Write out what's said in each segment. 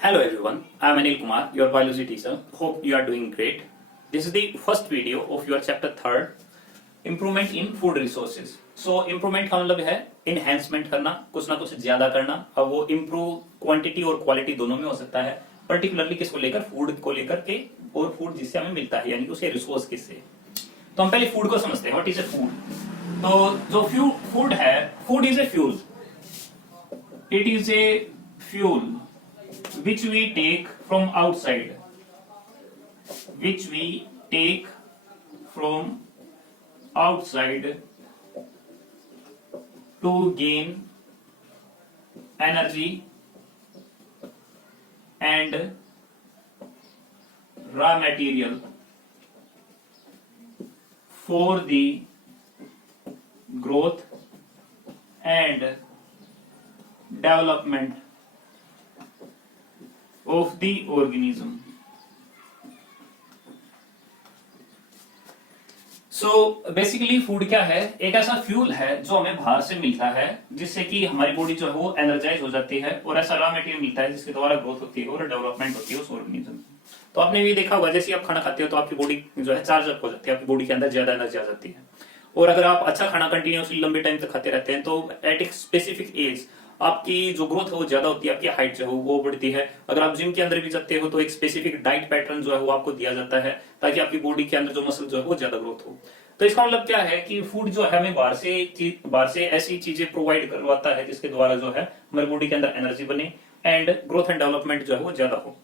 Hello everyone, I am Anil Kumar, your biology teacher. Hope you are doing great. This is the first video of your chapter 3rd, Improvement in Food Resources. So improvement का मतलब है enhancement करना, कुछ ना कुछ ज्यादा करना। अब वो improve quantity और quality दोनों में हो सकता है, particularly किसको लेकर, food को लेकर के, और food जिससे हमें मिलता है, यानी कि उसके resource किससे। तो हम पहले food को समझते हैं, what is a food? तो जो food है, food is a fuel. It is a fuel which we take from outside, which we take from outside to gain energy and raw material for the growth and development of the organism. So basically food क्या है? एक ऐसा fuel है जो हमें बाहर से मिलता है, जिससे कि हमारी बॉडी जो है वो एनर्जाइज हो जाती है, और ऐसा रॉ मटेरियल मिलता है जिसके द्वारा ग्रोथ होती है और डेवलपमेंट होती है उस ऑर्गेनिज्म की। तो आपने भी देखा होगा, जैसे आप खाना खाते हो तो आपकी बॉडी जो है चार्ज अप हो जाती है, आपकी बॉडी के अंदर ज्यादा एनर्जी आ जाती है। और अगर आप अच्छा खाना कंटिन्यूसली लंबे टाइम तक खाते रहते हैं तो एट एक स्पेसिफिक एज आपकी जो ग्रोथ है वो ज्यादा होती है, आपकी हाइट जो है वो बढ़ती है। अगर आप जिम के अंदर भी जाते हो तो एक स्पेसिफिक डाइट पैटर्न जो है वो आपको दिया जाता है, ताकि आपकी बॉडी के अंदर जो मसल जो है वो ज्यादा ग्रोथ हो। तो इसका मतलब क्या है कि फूड जो है हमें बाहर से ऐसी चीजें प्रोवाइड करवाता है जिसके द्वारा जो है हमारी बॉडी के अंदर एनर्जी बने एंड ग्रोथ एंड डेवलपमेंट जो है वो ज्यादा हो।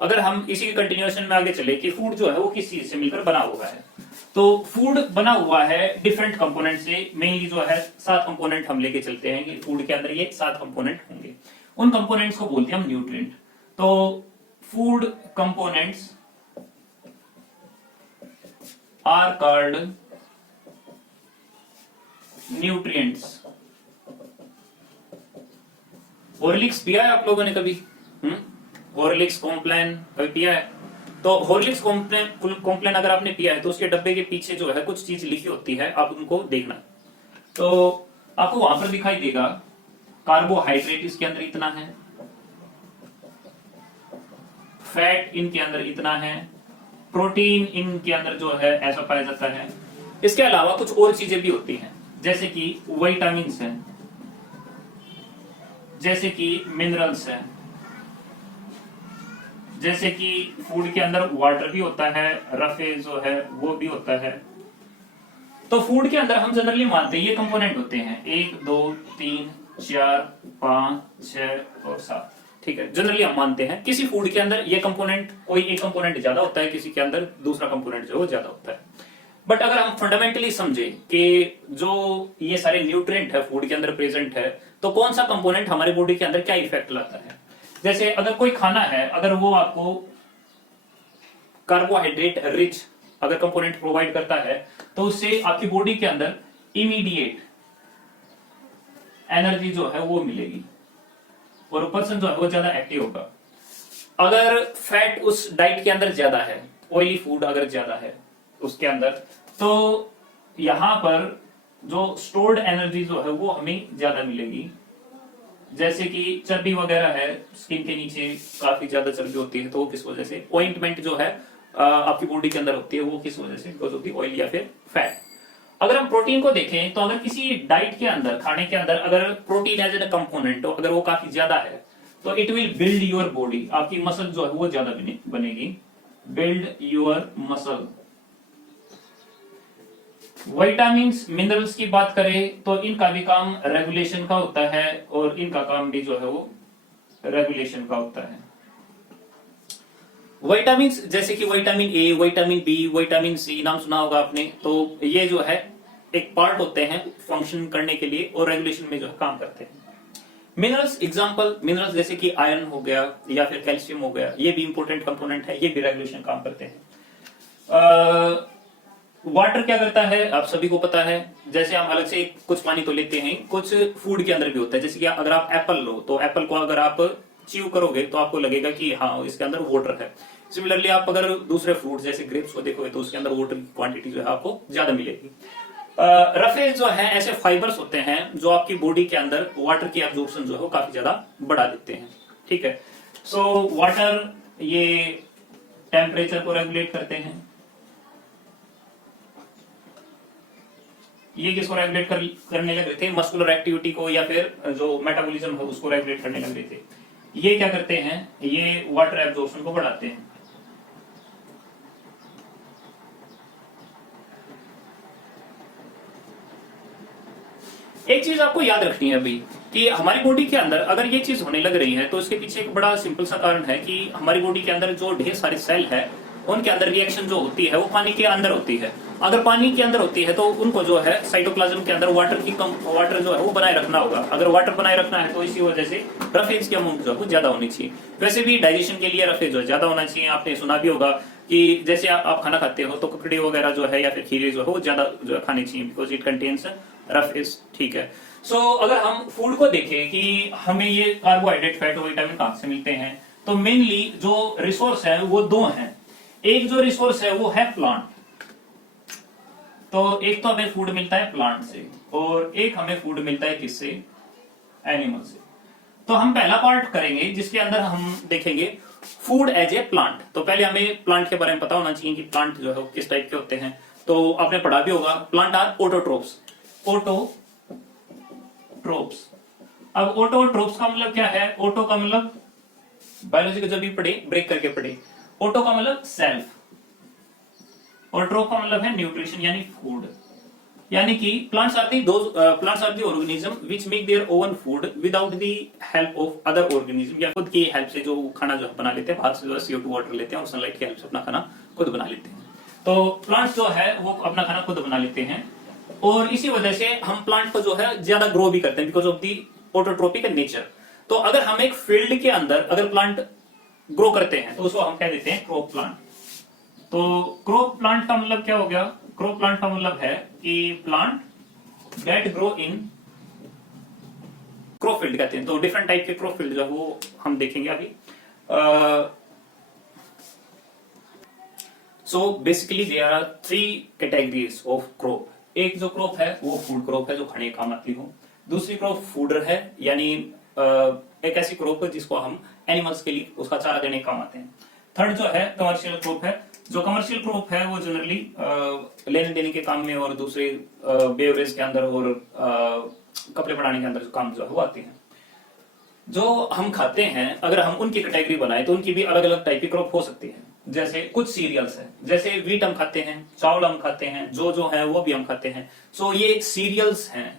अगर हम इसी के कंटिन्यूएशन में आगे चले कि फूड जो है वो किस चीज से मिलकर बना हुआ है, तो फूड बना हुआ है डिफरेंट कंपोनेंट से। मेनली जो है 7 कंपोनेंट हम लेके चलते हैं कि फूड के अंदर ये 7 कंपोनेंट होंगे। उन कंपोनेंट्स को बोलते हैं हम न्यूट्रिएंट। तो food components are called nutrients. Horlicks पिया है आप लोगों ने कभी? हॉर्लिक्स कॉम्प्लान कभी पिया है? तो हॉर्लिक्स कॉम्प्लान अगर आपने पिया है तो उसके डब्बे के पीछे जो है कुछ चीज लिखी होती है, आप उनको देखना। तो आपको वहां पर दिखाई देगा कार्बोहाइड्रेट इसके अंदर इतना है, फैट इनके अंदर इतना है, प्रोटीन इनके अंदर जो है ऐसा पाया जाता है। इसके अलावा कुछ और चीजें भी होती हैं, जैसे कि विटामिन्स हैं, जैसे कि मिनरल्स हैं, जैसे कि फूड के अंदर वाटर भी होता है, रफेज जो है वो भी होता है। तो फूड के अंदर हम जनरली मानते हैं ये कंपोनेंट होते हैं 1 2 3 4 5 6 और 7। ठीक है, जनरली हम मानते हैं किसी फूड के अंदर ये कंपोनेंट, कोई एक कंपोनेंट ज्यादा होता है, किसी के अंदर दूसरा कंपोनेंट जो है ज्यादा होता है। बट अगर हम फंडामेंटली समझे कि जो ये सारे न्यूट्रिएंट है फूड के अंदर प्रेजेंट है, तो कौन सा कंपोनेंट हमारी बॉडी के अंदर क्या इफेक्ट लाता है। जैसे अगर कोई खाना है, अगर वो आपको कार्बोहाइड्रेट रिच अगर कंपोनेंट प्रोवाइड करता है, तो उससे आपकी बॉडी के अंदर इमीडिएट एनर्जी जो है वो मिलेगी और पर्सन जो है वो ज्यादा एक्टिव होगा। अगर फैट उस डाइट के अंदर ज्यादा है, ऑयली फूड अगर ज्यादा है उसके अंदर, तो यहां पर जो स्टोर्ड एनर्जी जो है वो हमें ज्यादा मिलेगी। जैसे कि चर्बी वगैरह है, स्किन के नीचे काफी ज्यादा चर्बी होती है, तो किस वजह से ऑइंटमेंट जो है आपकी बॉडी के अंदर होती है, वो किस वजह से, बिकॉज ऑफ द ऑयल या फिर फैट। अगर हम प्रोटीन को देखें तो अगर किसी डाइट के अंदर, खाने के अंदर अगर प्रोटीन एज ए कंपोनेंट हो, अगर वो काफी ज्यादा है, तो it will build your body, आपकी मसल जो है वो ज्यादा बनेगी। Build your muscle. Vitamins minerals की बात करें तो इनका भी काम रेगुलेशन का होता है, और इनका काम भी जो है वो रेगुलेशन का होता है। विटामिन्स जैसे कि vitamin A, vitamin B, vitamin C, नाम सुना होगा आपने। तो ये जो है एक पार्ट होते हैं फंक्शन करने के लिए और रेगुलेशन में जो है काम करते हैं। मिनरल्स एग्जांपल, मिनरल्स जैसे कि आयरन हो गया या फिर कैल्शियम हो गया, ये भी इंपॉर्टेंट कंपोनेंट है, ये भी रेगुलेशन काम करते हैं। वाटर क्या करता है आप सभी को पता है। जैसे हम अलग से कुछ पानी तो लेते हैं, कुछ फूड के अंदर भी होता है। जैसे कि अगर आप एप्पल लो, तो एप्पल को अगर आप च्यू करोगे तो आपको लगेगा कि हाँ इसके अंदर वाटर है। सिमिलरली आप अगर दूसरे फ्रूट जैसे ग्रेप्स को देखोगे तो उसके अंदर वाटर की क्वांटिटी जो है आपको ज्यादा मिलेगी। रफेज जो है ऐसे फाइबर्स होते हैं जो आपकी बॉडी के अंदर वाटर की एब्जॉर्प्शन जो है वो काफी ज्यादा बढ़ा देते हैं। ठीक है, सो वाटर ये टेम्परेचर को रेगुलेट करते हैं, ये किसको रेगुलेट करने लग रहे थे, मस्कुलर एक्टिविटी को या फिर जो मेटाबॉलिज्म है उसको रेगुलेट करने लग रहे थे। ये क्या करते हैं, ये वाटर एब्जॉर्प्शन को बढ़ाते हैं। एक चीज आपको याद रखनी है अभी कि हमारी बॉडी के अंदर अगर ये चीज होने लग रही है तो इसके पीछे एक बड़ा सिंपल सा कारण है कि हमारी बॉडी के अंदर जो ढेर सारे सेल है उनके अंदर रिएक्शन जो होती है वो पानी के अंदर होती है। अगर पानी के अंदर होती है तो उनको जो है साइटोप्लाज्म के अंदर वाटर जो है वो बनाए रखना होगा। अगर वाटर बनाए रखना है तो इसी वजह से रफेज की अमाउंट जो है वो ज्यादा होनी चाहिए। वैसे भी डाइजेशन के लिए रफेज जो ज्यादा होना चाहिए। आपने सुना भी होगा कि जैसे आप खाना खाते हो तो ककड़ी वगैरह जो है या फिर खीरे जो है वो ज्यादा जो है खानी चाहिए, बिकॉज इट कंटेन्स रफेज। ठीक है। सो अगर हम फूड को देखें कि हमें ये कार्बोहाइड्रेट, फैट और विटामिन कहां से मिलते हैं, तो मेनली जो रिसोर्स है वो दो हैं। एक जो रिसोर्स है वो है प्लांट, तो एक तो हमें फूड मिलता है प्लांट से और एक हमें फूड मिलता है किससे, एनिमल से। तो हम पहला पार्ट करेंगे जिसके अंदर हम देखेंगे फूड एज ए प्लांट। तो पहले हमें प्लांट के बारे में पता होना चाहिए कि प्लांट जो है किस टाइप के होते हैं। तो आपने पढ़ा भी होगा, प्लांट आर ऑटोट्रोप्स। ऑटोट्रोप्स। अब ऑटोट्रोप्स का मतलब क्या है, ऑटो का मतलब बायोलॉजी को जब भी पढ़े ब्रेक करके पढ़े, ऑटो का मतलब सेल्फ और ट्रोप का मतलब है न्यूट्रिशन यानी फूड। यानी कि plants are the organism which make their own food without the help of other organism, या खुद की हेल्प से जो खाना जो बना लेते हैं, बाहर से जो CO2 वाटर लेते हैं और सनलाइट की हेल्प से अपना खाना खुद बना लेते हैं। तो प्लांट्स जो है वो अपना खाना खुद बना लेते हैं और इसी वजह से हम प्लांट को जो है ज्यादा ग्रो भी करते हैं because of the autotrophic nature. तो अगर हम एक फील्ड के अंदर अगर प्लांट ग्रो करते हैं तो उसको हम कह देते हैं क्रॉप प्लांट। तो क्रॉप प्लांट का मतलब क्या हो गया, क्रॉप प्लांट का मतलब है कि plant that grow in crop field कहते हैं। तो डिफरेंट टाइप के क्रॉप फील्ड जो है वो हम देखेंगे अभी। So basically there are 3 categories of crop. एक जो क्रॉप है वो फूड क्रॉप है जो खाने काम आती हो। दूसरी क्रॉप फूडर है, यानी एक ऐसी क्रॉप है जिसको हम एनिमल्स के लिए उसका चारा देने काम आते हैं। थर्ड जो है कमर्शियल क्रॉप है। जो कमर्शियल क्रॉप है वो जनरली लेने देने के काम में और दूसरे बेवरेज के अंदर और कपड़े बनाने के अंदर जो काम जो है वो आते हैं। जो हम खाते हैं अगर हम उनकी कैटेगरी बनाए तो उनकी भी अलग अलग टाइप की क्रॉप हो सकती है। जैसे कुछ सीरियल्स है, जैसे वीट हम खाते हैं, चावल हम खाते हैं, जो है वो भी हम खाते हैं। सो ये सीरियल्स हैं,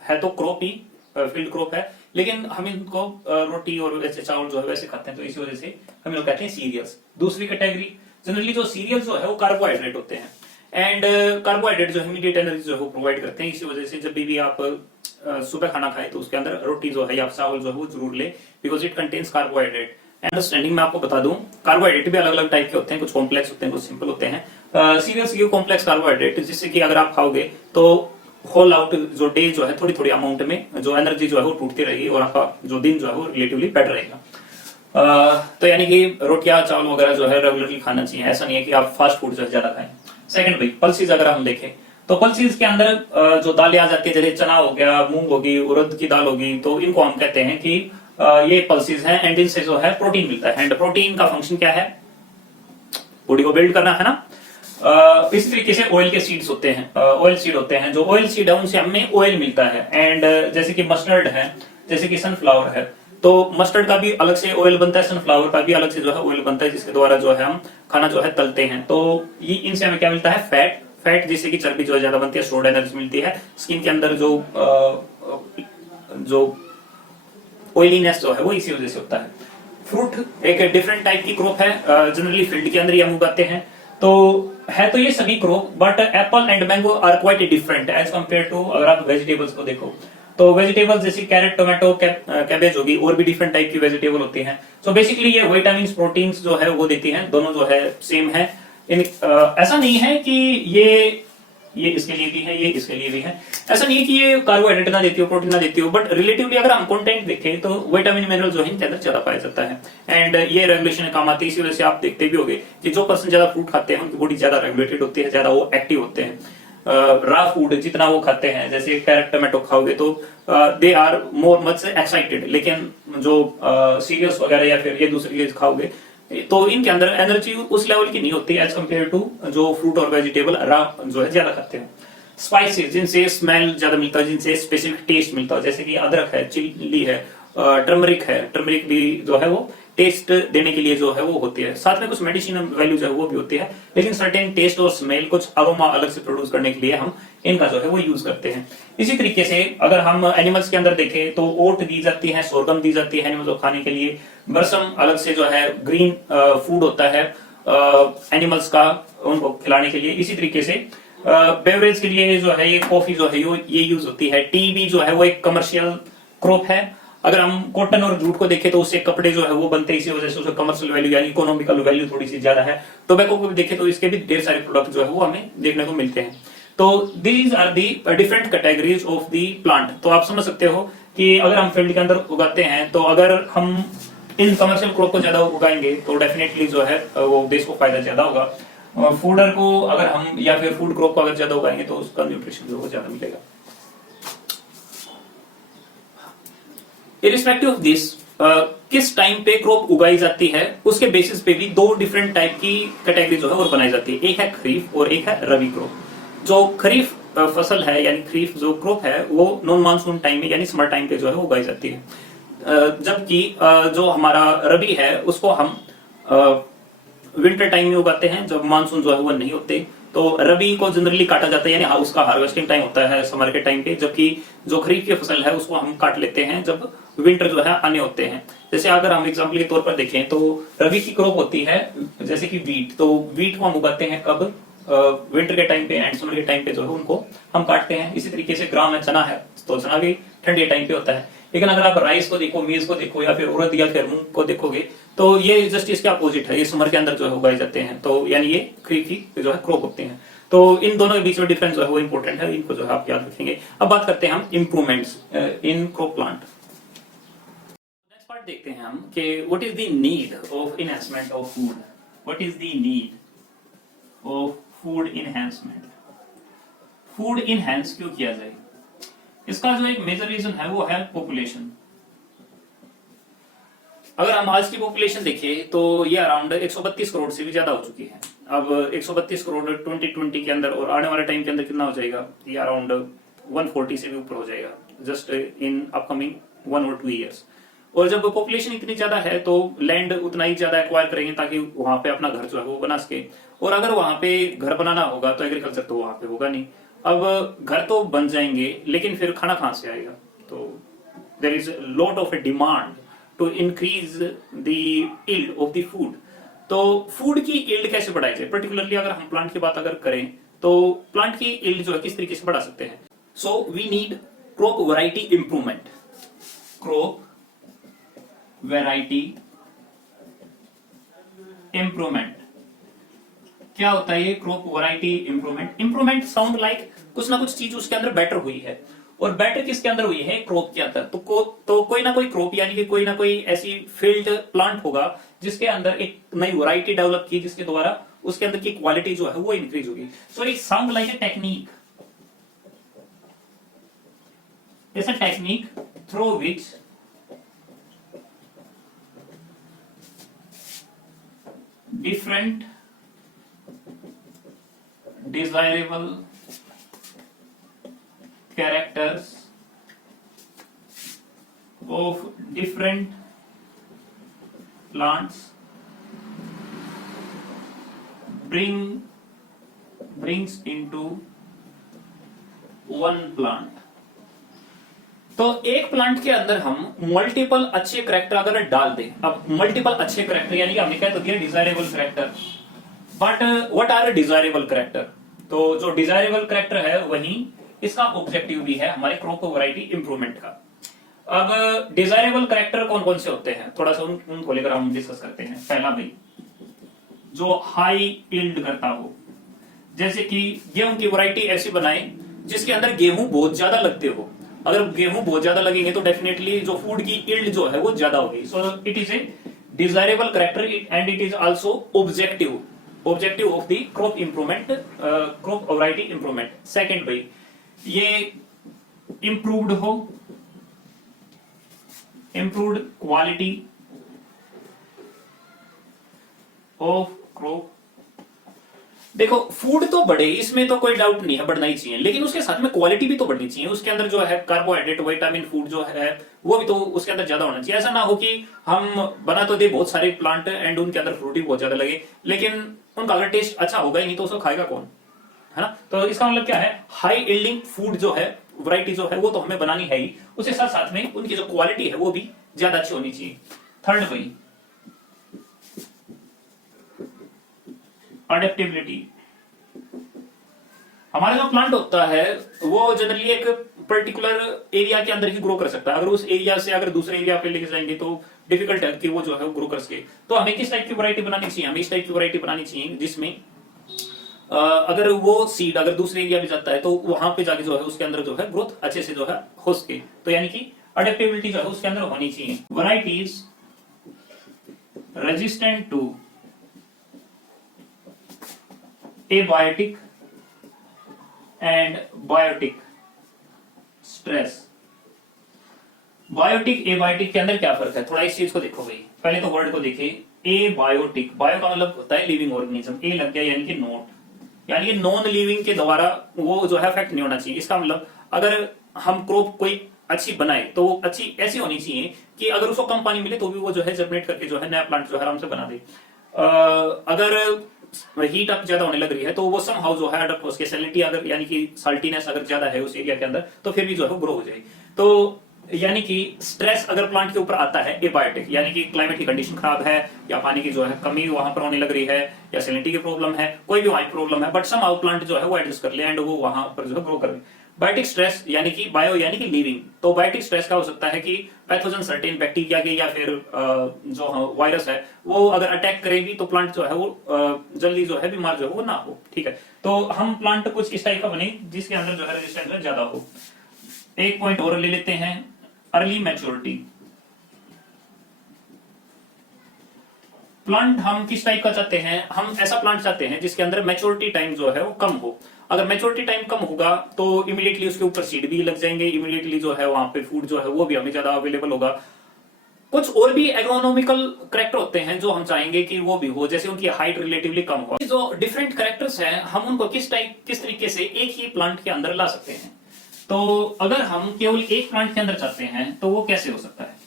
है तो क्रॉप ही, फील्ड क्रॉप है, लेकिन हम इनको रोटी और वैसे चावल जो है वैसे खाते हैं, तो इसी वजह से हम लोग कहते हैं सीरियल्स। दूसरी कैटेगरी जनरली जो सीरियल्स जो है वो कार्बोहाइड्रेट होते हैं एंड कार्बोहाइड्रेट जो इमीडिएट एनर्जी जो है वो प्रोवाइड करते हैं। इसी वजह से जब भी आप सुबह खाना खाए तो उसके अंदर रोटी जो है या चावल जो है वो जरूर ले, because it contains carbohydrate. Understanding में आपको बता दूं, कार्बोहाइड्रेट भी अलग अलग टाइप के होते हैं, कुछ कॉम्प्लेक्स होते हैं, कुछ सिंपल होते हैं। सीरियल्स ये कॉम्प्लेक्स कार्बोहाइड्रेट जिससे कि अगर आप खाओगे तो होल आउट जो डे जो है थोड़ी थोड़ी अमाउंट में जो एनर्जी जो है वो टूटती रहेगी और आपका जो दिन जो है वो रिलेटिवली बेटर रहेगा। तो यानी कि रोटियां चावल वगैरह जो है रेगुलरली खाना चाहिए, ऐसा नहीं है कि आप फास्ट फूड जो है ज्यादा खाएं। सेकंड भाई पल्सीज अगर हम देखें तो पल्सीज के अंदर जो दालें आ जाती है, जैसे चना हो गया, मूंग होगी, उड़द की दाल होगी, तो इनको हम कहते हैं कि ये पल्सीज हैं एंड इनसे जो है प्रोटीन मिलता है। एंड प्रोटीन का फंक्शन क्या है, बॉडी को बिल्ड करना है ना। इस तरीके से ऑयल के सीड्स होते हैं, ऑयल सीड होते हैं, जो ऑयल सीड है उनसे हमें ऑयल मिलता है। एंड जैसे कि मस्टर्ड है, जैसे कि सनफ्लावर है, तो मस्टर्ड का भी अलग से ऑयल बनता है, सनफ्लावर का भी अलग से जो है ऑयल बनता है, जिसके द्वारा जो है हम खाना जो है तलते हैं। तो ये इनसे हमें क्या मिलता है, फैट जिससे कि चर्बी जो है ज्यादा बनती है, स्टोर्ड एनर्जी मिलती है। स्किन के अंदर जो ऑयलीनेस जो है वो इसी वजह से होता है। फ्रूट एक डिफरेंट टाइप की क्रॉप है, जनरली फील्ड के अंदर ही हम उगाते हैं। तो है तो ये सभी crop, but apple and mango are quite different as compare to अगर आप वेजिटेबल्स को देखो तो वेजिटेबल्स जैसे कैरेट, टोमेटो, कैबेज होगी, और भी डिफरेंट टाइप की वेजिटेबल होती हैं। सो बेसिकली ये विटामिन प्रोटीन्स जो है वो देती हैं, दोनों जो है सेम है। ऐसा नहीं है कि ये इसके लिए भी है, ये इसके लिए भी है, ऐसा नहीं है कि ये कार्बोहाइड्रेट ना देती हो, प्रोटीन ना देती हो, बट रिलेटिवली अगर हम कंटेंट देखें तो विटामिन मिनरल जो है इनके अंदर ज्यादा पाया जाता है एंड ये रेगुलेशन में काम आती है। इसी वजह से आप देखते भी होंगे कि जो पर्सन ज्यादा फ्रूट खाते हैं उनकी बॉडी ज्यादा रेगुलेटेड होती है, ज्यादा वो एक्टिव होते हैं। रा फूड जितना वो खाते हैं, जैसे कैरेट टमाटो खाओगे तो they are more much excited, लेकिन जो सीरियल्स वगैरह या फिर ये दूसरी चीज खाओगे तो इनके अंदर एनर्जी उस लेवल की नहीं होती एज कम्पेयर टू जो फ्रूट और वेजिटेबल रा जो है ज्यादा खाते हैं। स्पाइसेस जिनसे स्मेल ज्यादा मिलता है, जिनसे स्पेसिफिक टेस्ट मिलता है, जैसे कि अदरक है, चिल्ली है, टर्मरिक है, टर्मरिक भी जो है वो टेस्ट देने के लिए जो है वो होती है, साथ में कुछ मेडिसिन वैल्यू जो है वो भी होती है, लेकिन सर्टेन टेस्ट और स्मेल कुछ अरोमा अलग से प्रोड्यूस करने के लिए हम इनका जो है वो यूज करते हैं। इसी तरीके से अगर हम एनिमल्स के अंदर देखें तो ओट दी जाती है, सोरगम दी जाती है एनिमल्स को खाने के लिए, बरसम अलग से जो है ग्रीन फूड होता है एनिमल्स का उनको खिलाने के लिए। इसी तरीके से बेवरेज के लिए जो है ये कॉफी जो है ये यूज होती है। टी भी जो है वो एक कमर्शियल क्रॉप है। अगर हम कॉटन और जूट को देखें तो उससे कपड़े जो है वो बनते हैं, इसी वजह से उसका कमर्शियल वैल्यू यानी इकोनॉमिकल वैल्यू थोड़ी सी ज्यादा है। टोबैको को भी देखें तो इसके भी ढेर सारे प्रोडक्ट जो है वो हमें देखने को मिलते हैं। तो these are the different categories of the plant. तो आप समझ सकते हो कि अगर हम फील्ड के अंदर उगाते हैं तो अगर हम इन कमर्शियल क्रॉप को ज्यादा उगाएंगे तो डेफिनेटली जो है वो देश को फायदा ज्यादा होगा। फूडर को अगर हम या फिर फूड क्रॉप को अगर ज्यादा उगाएंगे तो उसका न्यूट्रिशन जो है ज्यादा मिलेगा। इरिस्पेक्टिव ऑफ दिस किस टाइम पे क्रॉप उगाई जाती है उसके बेसिस पे भी दो डिफरेंट टाइप की कैटेगरी जो है वो बनाई जाती है। एक है खरीफ और एक है रबी क्रॉप। जो खरीफ फसल है यानी खरीफ जो क्रॉप है वो नॉन मानसून टाइम में यानी समर टाइम पे जो है वो उगाई जाती है, जबकि जो हमारा रबी है उसको हम विंटर टाइम में उगाते हैं जब मानसून जो है वो नहीं होते। तो रबी को जनरली काटा जाता है यानी उसका हार्वेस्टिंग टाइम होता है समर के टाइम पे, जबकि जो खरीफ की फसल है उसको हम काट लेते हैं जब विंटर जो है आने होते हैं। जैसे अगर हम एग्जांपल के तौर पर देखें तो रबी की क्रॉप होती है जैसे कि वीट, तो वीट को हम उगाते हैं कब, विंटर के टाइम पे एंड समर के टाइम पे जो है उनको हम काटते हैं। इसी तरीके से ग्राम है, चना है, तो चना भी ठंडे टाइम पे होता है। लेकिन अगर आप राइस को देखो, मीज को देखो या फिर उड़द या फिर मूंग को देखोगे तो ये जस्ट इसके अपोजिट है, ये समर के अंदर जो है उगाए जाते हैं। तो यानी ये खरीफ की जो है क्रॉप होते हैं। तो इन दोनों के बीच में डिफरेंस जो है वो इंपॉर्टेंट है, इनको जो है आप याद रखेंगे। अब बात करते हैं हम improvements in crop plant. Next part देखते हैं हम कि what is the need of enhancement of food. What is the need of food enhancement. Food enhance क्यों किया जाए, इसका जो एक मेजर रीजन है वो है पॉपुलेशन। अगर हम आज की पॉपुलेशन देखें तो ये अराउंड 132 करोड़ से भी ज्यादा हो चुकी है। अब 132 करोड़ 2020 के अंदर और आने वाले टाइम के अंदर कितना हो जाएगा, ये अराउंड 140 से भी ऊपर हो जाएगा जस्ट इन अपकमिंग 1 और 2 ईयर्स। और जब पॉपुलेशन इतनी ज्यादा है तो लैंड उतना ही ज्यादा एक्वायर करेंगे ताकि वहां पे अपना घर जो है वो बना सके। और अगर वहां पे घर बनाना होगा तो एग्रीकल्चर तो वहां पे होगा नहीं। अब घर तो बन जाएंगे लेकिन फिर खाना कहां से आएगा, तो there is lot of a demand to increase the yield of the food. तो फूड की यील्ड कैसे बढ़ाई जाए, पर्टिकुलरली अगर हम प्लांट की बात अगर करें तो प्लांट की यील्ड जो है किस तरीके से बढ़ा सकते हैं। So we need crop variety improvement. Crop variety improvement क्या होता है ये crop variety improvement. Improvement sound like कुछ ना कुछ चीज उसके अंदर बेटर हुई है, और बेटर किसके अंदर हुई है, क्रॉप के अंदर। तो कोई ना कोई क्रॉप यानी कि कोई ना कोई ऐसी फील्ड प्लांट होगा जिसके अंदर एक नई वैरायटी डेवलप की जिसके द्वारा उसके अंदर की क्वालिटी जो है वो इंक्रीज होगी। So it sound like a technique, it's a technique through which different desirable characters of different plants brings into one plant। तो एक प्लांट के अंदर हम मल्टीपल अच्छे करैक्टर अगर डाल दें, अब मल्टीपल अच्छे करैक्टर यानी कि हमने क्या तो दिया desirable character, but what are desirable character. तो जो डिजायरेबल करैक्टर है वही इसका ऑब्जेक्टिव भी है हमारे क्रॉप वैरायटी इंप्रूवमेंट का। अब डिजायरेबल करैक्टर कौन कौन से होते हैं, थोड़ा सा उनको लेकर हम डिस्कस करते हैं। पहला भाई जो हाई यील्ड करता हो, जैसे कि गेहूं की वैरायटी ऐसी बनाए जिसके अंदर गेहूं बहुत ज्यादा लगते हो। अगर गेहूं बहुत ज्यादा लगेंगे तो डेफिनेटली जो फूड की यील्ड जो है वो ज्यादा होगी। So it is a desirable character and it is also objective. Objective of the crop improvement, crop variety improvement. Second भाई ये इंप्रूव्ड हो, इंप्रूव्ड क्वालिटी ऑफ क्रॉप। देखो फूड तो बढ़े, इसमें तो कोई डाउट नहीं है, बढ़ना ही चाहिए, लेकिन उसके साथ में क्वालिटी भी तो बढ़नी चाहिए। उसके अंदर जो है कार्बोहाइड्रेट, विटामिन फूड जो है वो भी तो उसके अंदर ज्यादा होना चाहिए। ऐसा ना हो कि हम बना तो दे बहुत सारे प्लांट एंड उनके अंदर फ्रूट भी बहुत ज्यादा लगे, लेकिन उनका अगर टेस्ट अच्छा होगा ही नहीं तो उसको खाएगा कौन, है ना। तो इसका मतलब क्या है, हाई यील्डिंग फूड जो है, वैरायटी जो है वो तो हमें बनानी है ही, उसके साथ साथ में उनकी जो क्वालिटी है वो भी ज्यादा अच्छी होनी चाहिए। थर्ड भाई अडेप्टेबिलिटी। हमारा जो प्लांट होता है वो जनरली एक पर्टिकुलर एरिया के अंदर ही ग्रो कर सकता है। अगर उस एरिया से अगर दूसरे एरिया पे लेके जाएंगे तो डिफिकल्ट है कि वो जो है वो ग्रो कर सके। तो हमें किस टाइप की वैरायटी बनानी चाहिए, हमें इस टाइप की वैरायटी बनानी चाहिए जिसमें अगर वो सीड अगर दूसरे एरिया में जाता है तो वहां पे जाके जो है उसके अंदर जो है ग्रोथ अच्छे से जो है हो सके। तो यानी कि अडेप्टेबिलिटी जो है उसके अंदर होनी चाहिए। Varieties resistant to abiotic and biotic stress. Biotic abiotic के अंदर क्या फर्क है, थोड़ा इस चीज को देखो भाई। पहले तो वर्ड को देखिए, एबायोटिक, बायो का मतलब होता है लिविंग ऑर्गेनिज्म, ए लग गया यानी कि नॉट, यानी कि नॉन लिविंग के द्वारा वो जो है अफेक्ट नहीं होना चाहिए। इसका मतलब अगर हम क्रॉप कोई अच्छी बनाए तो वो अच्छी ऐसी होनी चाहिए कि अगर उसको कम पानी मिले तो भी वो जो है जर्मिनेट करके जो है नया प्लांट जो है आराम से बना दे। अगर हीट अप ज्यादा होने लग रही है तो वो समहाउ जो है अडप्ट हो सके। सैलिनिटी अगर यानी कि साल्टीनेस अगर ज्यादा है उस एरिया के अंदर तो फिर भी जो है वो ग्रो हो जाएगी। तो यानी कि स्ट्रेस अगर प्लांट के ऊपर आता है एबायोटिक, यानी कि क्लाइमेट की कंडीशन खराब है या पानी की जो है कमी वहां पर होने लग रही है या सैलिनिटी की प्रॉब्लम है, कोई भी वहां प्रॉब्लम है, बट समहाउ प्लांट जो है वो एडजस्ट कर ले एंड वो वहां पर जो है ग्रो कर ले। बायोटिक स्ट्रेस यानी कि बायो यानी कि लिविंग, तो बायोटिक स्ट्रेस का हो सकता है कि पैथोजन सर्टेन बैक्टीरिया के या फिर जो वायरस है वो अगर अटैक करेगी तो प्लांट जो है वो जल्दी जो है बीमार जो है वो ना हो। ठीक है, तो हम प्लांट कुछ इस टाइप का बने जिसके अंदर जो है रेजिस्टेंस ज्यादा हो। एक पॉइंट और ले लेते हैं, अर्ली मैच्योरिटी। प्लांट हम किस टाइप का चाहते हैं, हम ऐसा प्लांट चाहते हैं जिसके अंदर मैच्योरिटी टाइम जो है वो कम हो। अगर मैच्योरिटी टाइम कम होगा तो इमीडिएटली उसके ऊपर सीड भी लग जाएंगे, इमीडिएटली जो है वहां पे फूड जो है वो भी हमें ज्यादा अवेलेबल होगा। कुछ और भी एग्रोनॉमिकल करेक्टर होते हैं जो हम चाहेंगे कि वो भी हो, जैसे उनकी हाइट रिलेटिवली कम हो। जो डिफरेंट करेक्टर्स हैं हम उनको किस तरीके से एक ही प्लांट के अंदर ला सकते हैं। तो अगर हम केवल एक प्लांट के अंदर चाहते हैं तो वो कैसे हो सकता है।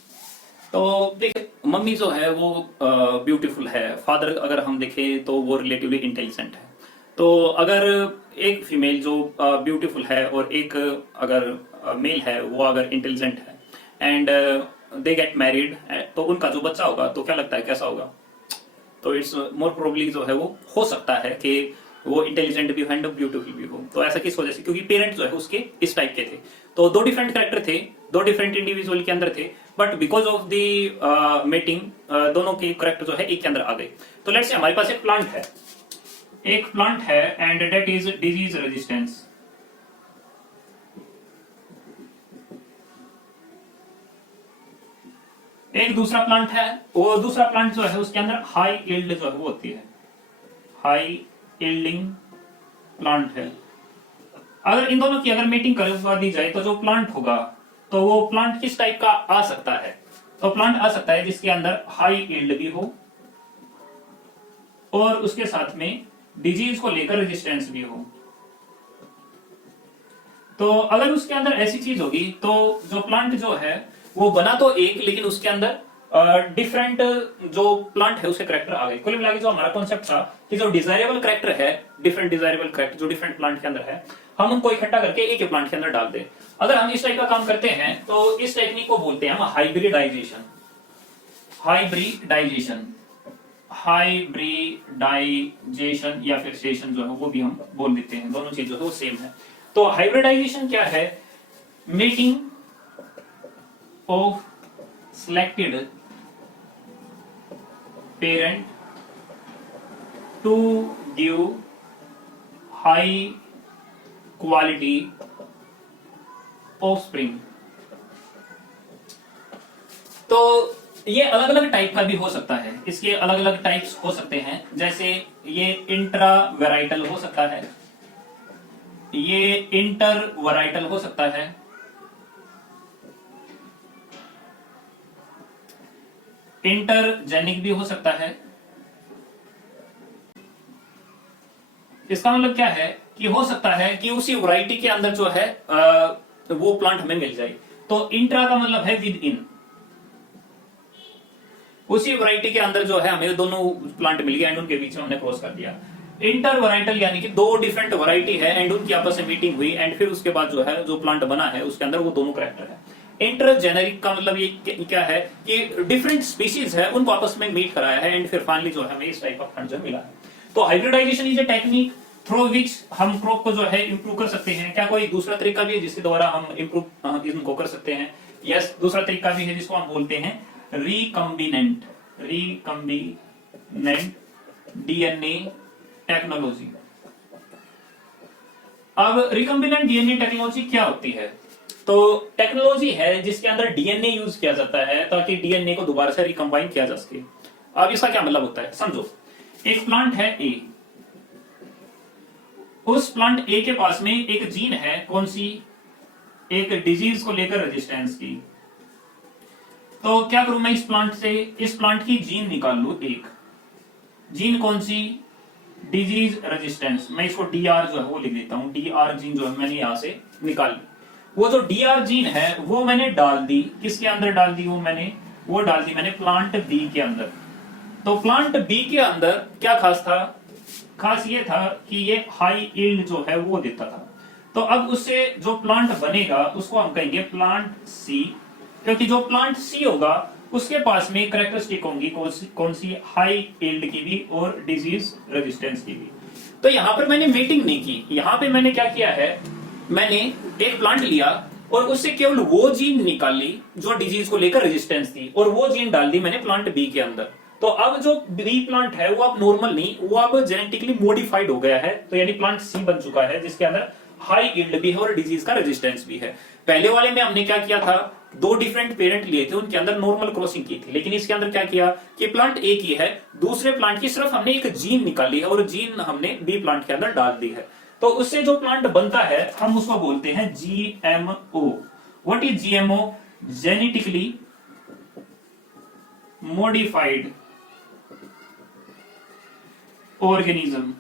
तो देखिए मम्मी जो है वो ब्यूटीफुल है, फादर अगर हम देखें तो वो रिलेटिवली इंटेलिजेंट है। तो अगर एक फीमेल जो ब्यूटीफुल है और एक अगर मेल है वो अगर इंटेलिजेंट है एंड दे गेट मैरिड, तो उनका जो बच्चा होगा तो क्या लगता है कैसा होगा। तो इट्स मोर प्रोबेबली जो है वो हो सकता है कि वो इंटेलिजेंट भी हो एंड ब्यूटीफुल भी हो। तो ऐसा किस वजह से, क्योंकि पेरेंट जो है उसके इस टाइप के थे। तो दो डिफरेंट कैरेक्टर थे, दो डिफरेंट इंडिविजुअल के अंदर थे, but because of the mating दोनों के कैरेक्टर जो है एक के अंदर आ गए। तो लेट्स से हमारे पास एक प्लांट है and that is disease resistance. एक दूसरा प्लांट है, वो दूसरा प्लांट जो है उसके अंदर हाई यील्ड जो है वो होती है, हाई यील्डिंग प्लांट है। अगर इन दोनों की अगर मीटिंग करवा दी जाए तो जो प्लांट होगा तो वो प्लांट किस टाइप का आ सकता है। तो प्लांट आ सकता है जिसके अंदर हाई यील्ड भी हो और उसके साथ में डिजीज को लेकर रेजिस्टेंस भी हो। तो अगर उसके अंदर ऐसी चीज होगी तो जो प्लांट जो है वो बना तो एक, लेकिन उसके अंदर डिफरेंट जो प्लांट है उसके करेक्टर आ गए। कुल मिला के जो हमारा कॉन्सेप्ट था कि जो डिजायरेबल करेक्टर है, डिफरेंट डिजायरेबल करेक्टर जो डिफरेंट प्लांट के अंदर है, हम उनको इकट्ठा करके एक ही प्लांट के अंदर डाल दें। अगर हम इस टाइप का काम करते हैं तो इस टेक्निक को बोलते हैं हम हाइब्रिडाइजेशन। हाइब्रिडाइजेशन, हाइब्रिडाइजेशन या फिर सेशन जो है वो भी हम बोल देते हैं, दोनों चीज जो है वो सेम है। तो हाइब्रिडाइजेशन क्या है, making of selected parent to give high quality offspring। तो ये अलग अलग टाइप का भी हो सकता है, इसके अलग अलग टाइप्स हो सकते हैं। जैसे ये इंट्रा वेराइटल हो सकता है, ये इंटर वेराइटल हो सकता है, इंटरजेनिक भी हो सकता है। इसका मतलब क्या है कि हो सकता है कि उसी वैरायटी के अंदर जो है वो प्लांट हमें मिल जाए। तो इंट्रा का मतलब है विद इन, उसी वैरायटी के अंदर जो है हमें दोनों प्लांट मिल गए एंड उनके बीच में हमने क्रॉस कर दिया। इंटर वैराइटल यानी कि दो डिफरेंट वैरायटी है एंड उनकी आपस में मीटिंग हुई एंड फिर उसके बाद जो है जो प्लांट बना है उसके अंदर वो दोनों कैरेक्टर है। इंटर जेनेरिक का मतलब ये क्या है कि डिफरेंट स्पीशीज है उनको आपस में मीट कराया है एंड फिर फाइनली जो है हमें इस टाइप का प्लांट जो मिला है। तो hybridization is a technique through which हम क्रॉप को जो है इंप्रूव कर सकते हैं। क्या कोई दूसरा तरीका भी है जिसके द्वारा हम इंप्रूव इनको कर सकते हैं? यस, दूसरा तरीका भी है जिसको हम बोलते हैं रिकम्बिनेंट, रिकम्बिनेंट डीएनए टेक्नोलॉजी। अब रिकम्बिनेंट डीएनए टेक्नोलॉजी क्या होती है? तो टेक्नोलॉजी है जिसके अंदर डीएनए यूज किया जाता है ताकि डीएनए को दोबारा से रिकम्बाइन किया जा सके। अब इसका क्या मतलब होता है समझो, एक प्लांट है ए, उस प्लांट ए के पास में एक जीन है, कौन सी? एक डिजीज को लेकर रेजिस्टेंस की। तो क्या करूं मैं इस प्लांट से, इस प्लांट की जीन निकाल लू, एक जीन कौन सी? Disease resistance. मैं इसको डीआर जो है वो लिख देता हूं, डीआर जीन जो है मैंने यहां से निकाल ली। वो जो डीआर जीन है वो मैंने डाल दी, किसके अंदर डाल दी? वो डाल दी मैंने प्लांट बी के अंदर। तो प्लांट बी के अंदर क्या खास था? खास ये था कि ये हाई यील्ड जो है वो देता था। तो अब उससे जो प्लांट बनेगा उसको हम कहेंगे प्लांट सी, क्योंकि जो प्लांट सी होगा उसके पास में कैरेक्टरिस्टिक होंगी कौन सी? हाई यील्ड की भी और डिजीज रेजिस्टेंस की भी। तो यहां पर मैंने मीटिंग नहीं की, यहां पे मैंने क्या किया है, मैंने एक प्लांट लिया और उससे केवल वो जीन निकाल ली जो डिजीज को लेकर रेजिस्टेंस थी और वो जीन डाल दी मैंने प्लांट बी के अंदर। तो अब जो बी प्लांट है वो अब नॉर्मल नहीं, वो अब जेनेटिकली मॉडिफाइड हो गया है। तो यानी प्लांट सी बन चुका है जिसके अंदर हाई यील्ड भी है और डिजीज का रेजिस्टेंस भी है। पहले वाले में हमने क्या किया था, दो डिफरेंट पेरेंट लिए थे, उनके अंदर नॉर्मल क्रॉसिंग की थी। लेकिन इसके अंदर क्या किया कि प्लांट ए की है, दूसरे प्लांट की सिर्फ हमने एक जीन निकाली है और जीन हमने बी प्लांट के अंदर डाल दी है। तो उससे जो प्लांट बनता है हम उसको बोलते हैं GMO. What is GMO? Genetically modified organism.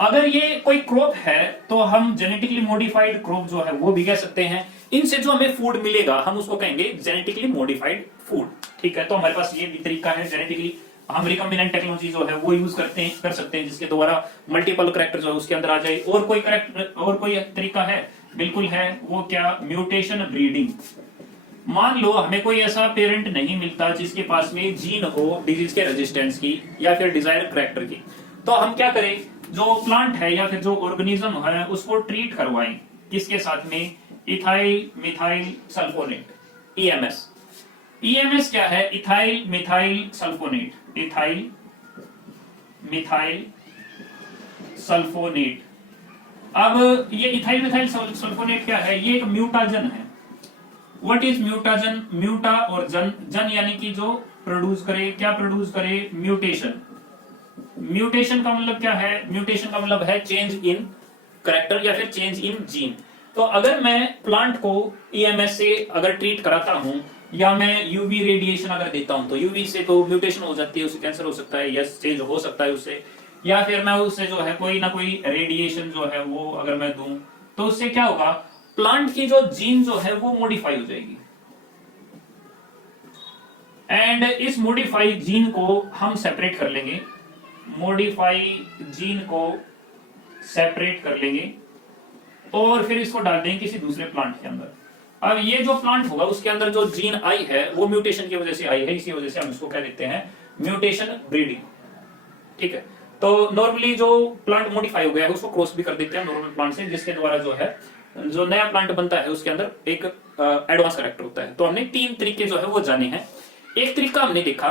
अगर ये कोई क्रॉप है तो हम जेनेटिकली मॉडिफाइड क्रॉप जो है वो भी कह सकते हैं। इनसे जो हमें फूड मिलेगा हम उसको कहेंगे जेनेटिकली मॉडिफाइड फूड। ठीक है, तो हमारे पास ये भी तरीका है, जेनेटिकली हम रिकम्बिनेंट टेक्नोलॉजी जो है वो यूज कर सकते हैं जिसके द्वारा मल्टीपल कैरेक्टर जो है उसके अंदर आ जाए। और कोई तरीका है? बिल्कुल है। वो क्या? Mutation breeding. मान लो हमें कोई ऐसा पेरेंट नहीं मिलता जिसके पास में जीन हो डिजीज के रेजिस्टेंस की या फिर डिजायर कैरेक्टर की, तो हम क्या करें, जो प्लांट है या फिर जो ऑर्गेनिज्म है उसको ट्रीट करवाएं किसके साथ में? Ethyl methyl sulfonate, EMS. EMS क्या है? Ethyl methyl sulfonate, ethyl methyl sulfonate. अब ये इथाइल मिथाइल सल्फोनेट क्या है? ये एक म्यूटाजन है। What is mutagen? म्यूटा और जन यानी कि जो प्रोड्यूस करे, क्या प्रोड्यूस करे? म्यूटेशन। म्यूटेशन का मतलब क्या है? म्यूटेशन का मतलब है चेंज इन कैरेक्टर या फिर चेंज इन जीन। तो अगर मैं प्लांट को ईएमएस से अगर ट्रीट कराता हूं या मैं यूवी रेडिएशन अगर देता हूं तो यूवी से तो म्यूटेशन हो जाती है, उससे कैंसर हो सकता है, यस चेंज हो सकता है उससे। या फिर मैं उससे जो है कोई ना कोई रेडिएशन जो है वो अगर मैं दूं तो उससे क्या होगा, प्लांट की जो जीन जो है वो मॉडिफाई हो जाएगी। एंड इस मॉडिफाई जीन को हम सेपरेट कर लेंगे, मॉडिफाई जीन को सेपरेट कर लेंगे और फिर इसको डाल देंगे किसी दूसरे प्लांट के अंदर। अब ये जो प्लांट होगा उसके अंदर जो जीन आई है वो म्यूटेशन की वजह से आई है, इसी वजह से हम इसको कह देते हैं म्यूटेशन ब्रीडिंग। ठीक है, तो नॉर्मली जो प्लांट मॉडिफाई हो गया है उसको क्रॉस भी कर देते हैं नॉर्मल प्लांट से, जिसके द्वारा जो है जो नया प्लांट बनता है उसके अंदर एक एडवांस कैरेक्टर होता है। तो हमने तीन तरीके जो है वो जाने हैं। एक तरीका हमने देखा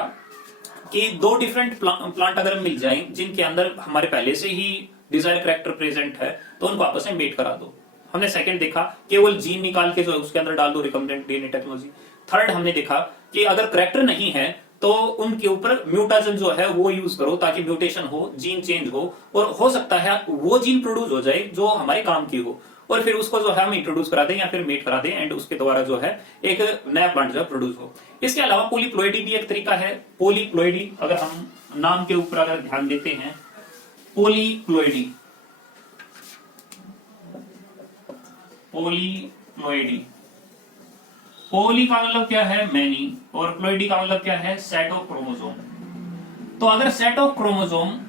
कि दो डिफरेंट प्लांट अगर मिल जाएं जिनके अंदर हमारे पहले से ही डिजायर कैरेक्टर प्रेजेंट है तो उनको आपस में मेट करा दो। हमने सेकंड देखा केवल जीन निकाल के जो है उसके अंदर डाल दो, रिकम्बिनेंट डीएनए टेक्नोलॉजी। थर्ड हमने देखा कि अगर करेक्टर नहीं है तो उनके ऊपर म्यूटेशन जो है वो यूज करो, ताकि म्यूटेशन हो, जीन चेंज हो, और हो सकता है वो जीन प्रोड्यूस हो जाए जो हमारे काम की हो, और फिर उसको जो है हम इंट्रोड्यूस करा दें या फिर मेट करा दें, एंड उसके द्वारा जो है एक नया प्लांट जो है प्रोड्यूस हो। इसके अलावा पॉलीप्लॉइडी भी एक तरीका है। पॉलीप्लॉइडी, अगर हम नाम के ऊपर अगर ध्यान देते हैं, पॉलीप्लॉइडी, पॉलीप्लॉइडी, पॉली का मतलब क्या है, मैनी, और प्लॉइडी का मतलब क्या है, सेट ऑफ क्रोमोसोम। तो अगर सेट ऑफ क्रोमोसोम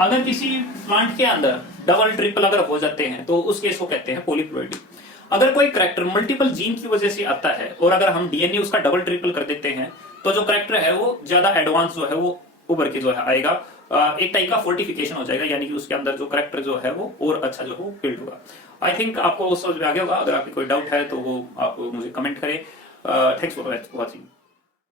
अगर किसी प्लांट के अंदर डबल ट्रिपल अगर हो जाते हैं तो उस केस को कहते हैं पॉलीप्लॉइडी। अगर कोई करैक्टर मल्टीपल जीन की वजह से आता है और अगर हम डीएनए उसका डबल ट्रिपल कर देते हैं तो जो करैक्टर है वो ज्यादा एडवांस जो है वो उभर के जो है आएगा, एक टाइप का फोर्टिफिकेशन हो जाएगा, यानी कि उसके अंदर जो करैक्टर जो है वो और अच्छा जो है बिल्ड होगा। आई थिंक आपको समझ में आ गया होगा। अगर आपको कोई डाउट है तो वो आप मुझे कमेंट करें। Thanks for watching.